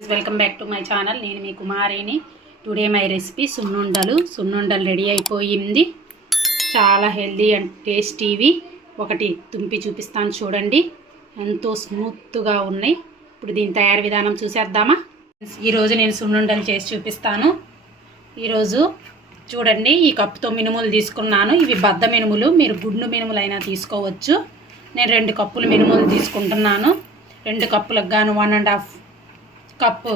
Welcome back to my channel. నేను మీ కుమారిని. Today my recipe సున్నుండలు ready అయిపోయింది. చాలా హెల్దీ అండ్ టేస్టీవి. ఒకటి తుంపి చూపిస్తాను చూడండి, ఎంతో స్మూత్గా ఉన్నాయి. ఇప్పుడు దీని తయారీ విధానం చూసేద్దామా. ఈరోజు నేను సున్నుండలు చేసి చూపిస్తాను. ఈరోజు చూడండి, ఈ కప్పుతో మినుములు తీసుకున్నాను. ఇవి బద్ద మినుములు, మీరు గుండు మినుములు అయినా తీసుకోవచ్చు. నేను 2 కప్పులు మినుములు తీసుకుంటున్నాను. 2 కప్పులకు గాను 1.5 కప్పు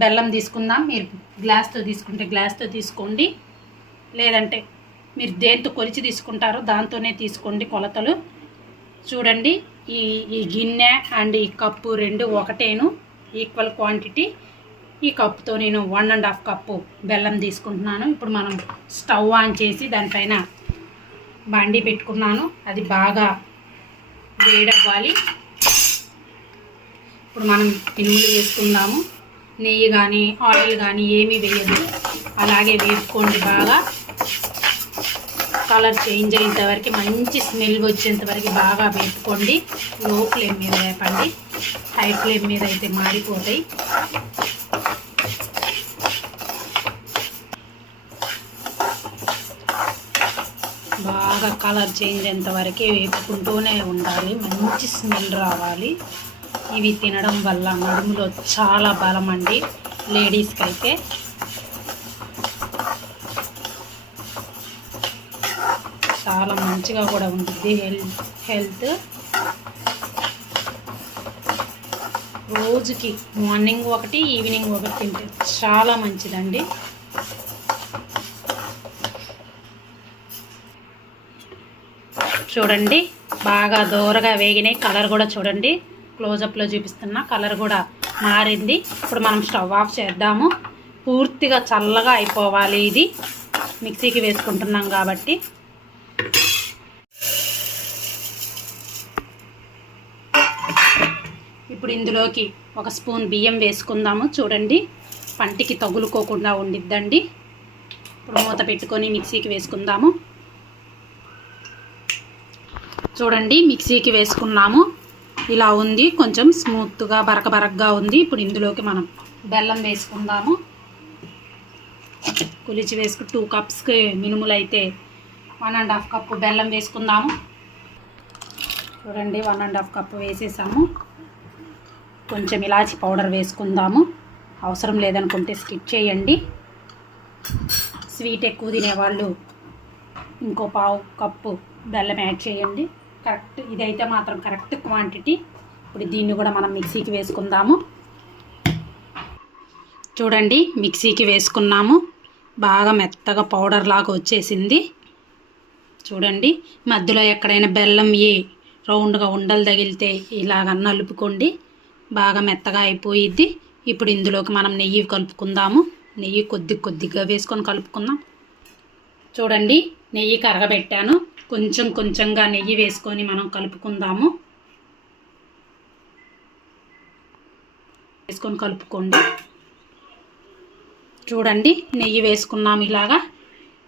బెల్లం తీసుకుందాం. మీరు గ్లాస్తో తీసుకుంటే గ్లాస్తో తీసుకోండి, లేదంటే మీరు దేంతో కొలిచి తీసుకుంటారో దాంతోనే తీసుకోండి కొలతలు. చూడండి, ఈ గిన్నె అండ్ ఈ కప్పు 2 ఒకటేను, ఈక్వల్ క్వాంటిటీ. ఈ కప్పుతో నేను 1.5 కప్పు బెల్లం తీసుకుంటున్నాను. ఇప్పుడు మనం స్టవ్ ఆన్ చేసి దానిపైన బాండీ పెట్టుకున్నాను. అది బాగా వేడవ్వాలి. ఇప్పుడు మనం మినుములు వేసుకుందాము. నెయ్యి కానీ ఆయిల్ కానీ ఏమీ వేయదు, అలాగే వేపుకోండి. బాగా కలర్ చేంజ్ అయ్యేంతవరకు, మంచి స్మెల్ వచ్చేంతవరకు బాగా వేపుకోండి. లో ఫ్లేమ్ మీద వేపండి, హై ఫ్లేమ్ మీద అయితే మాడిపోతాయి. బాగా కలర్ చేంజ్ అయ్యేంతవరకే వేపుకుంటూనే ఉండాలి. మంచి స్మెల్ రావాలి. ఇవి తినడం వల్ల నడుములో చాలా బలం అండి, లేడీస్కి అయితే. చాలా మంచిగా కూడా ఉంటుంది హెల్త్. రోజుకి మార్నింగ్ ఒకటి, ఈవినింగ్ ఒకటి తింటే చాలా మంచిదండి. చూడండి, బాగా దూరగా వేగినాయి. కలర్ కూడా చూడండి, క్లోజప్లో చూపిస్తున్నా, కలర్ కూడా మారింది. ఇప్పుడు మనం స్టవ్ ఆఫ్ చేద్దాము. పూర్తిగా చల్లగా అయిపోవాలి. ఇది మిక్సీకి వేసుకుంటున్నాం కాబట్టి. ఇప్పుడు ఇందులోకి 1 స్పూన్ బియ్యం వేసుకుందాము. చూడండి, పంటికి తగులుకోకుండా ఉండిద్దండి. ఇప్పుడు మూత పెట్టుకొని మిక్సీకి వేసుకుందాము. చూడండి, మిక్సీకి వేసుకున్నాము. ఇలా ఉంది, కొంచెం స్మూత్గా బరకగా ఉంది. ఇప్పుడు ఇందులోకి మనం బెల్లం వేసుకుందాము. కొలిచి వేసుకు 2 కప్స్కి మినుములు అయితే 1.5 కప్పు బెల్లం వేసుకుందాము. చూడండి, 1.5 కప్పు వేసేసాము. కొంచెం ఇలాచి పౌడర్ వేసుకుందాము. అవసరం లేదనుకుంటే స్కిప్ చేయండి. స్వీట్ ఎక్కువ తినేవాళ్ళు ఇంకో 1/2 కప్పు బెల్లం యాడ్ చేయండి. కరెక్ట్, ఇదైతే మాత్రం కరెక్ట్ క్వాంటిటీ. ఇప్పుడు దీన్ని కూడా మనం మిక్సీకి వేసుకుందాము. చూడండి, మిక్సీకి వేసుకున్నాము. బాగా మెత్తగా పౌడర్ లాగా వచ్చేసింది. చూడండి, మధ్యలో ఎక్కడైనా బెల్లం రౌండ్గా ఉండలు తగిలితే ఇలాగ నలుపుకోండి, బాగా మెత్తగా అయిపోయిద్ది. ఇప్పుడు ఇందులోకి మనం నెయ్యి కలుపుకుందాము. నెయ్యి కొద్దిగా వేసుకొని కలుపుకుందాం. చూడండి, నెయ్యి కరగబెట్టాను. కొంచెంగా నెయ్యి వేసుకొని మనం కలుపుకుందాము. వేసుకొని కలుపుకోండి. చూడండి, నెయ్యి వేసుకున్నాము.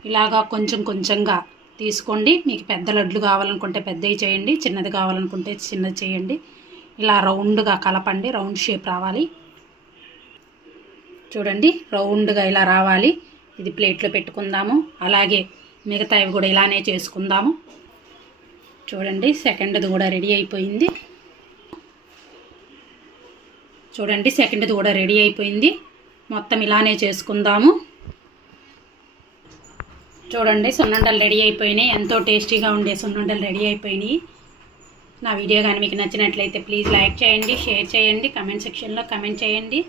ఇలాగా కొంచెంగా తీసుకోండి. మీకు పెద్ద లడ్లు కావాలనుకుంటే పెద్దవి చేయండి, చిన్నది కావాలనుకుంటే చిన్నది చేయండి. ఇలా రౌండ్గా కలపండి, రౌండ్ షేప్ రావాలి. చూడండి, రౌండ్గా ఇలా రావాలి. ఇది ప్లేట్లో పెట్టుకుందాము. అలాగే మిగతావి కూడా ఇలానే చేసుకుందాము. చూడండి, సెకండ్ది కూడా రెడీ అయిపోయింది. చూడండి, సెకండ్ది కూడా రెడీ అయిపోయింది. మొత్తం ఇలానే చేసుకుందాము. చూడండి, సున్నుండలు రెడీ అయిపోయినాయి. ఎంతో టేస్టీగా ఉండే సున్నుండలు రెడీ అయిపోయినాయి. నా వీడియో కానీ మీకు నచ్చినట్లయితే ప్లీజ్ లైక్ చేయండి, షేర్ చేయండి, కమెంట్ సెక్షన్లో కమెంట్ చేయండి.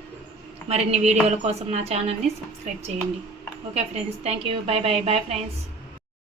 మరిన్ని వీడియోల కోసం నా ఛానల్ని సబ్స్క్రైబ్ చేయండి. Okay friends, thank you. Bye friends.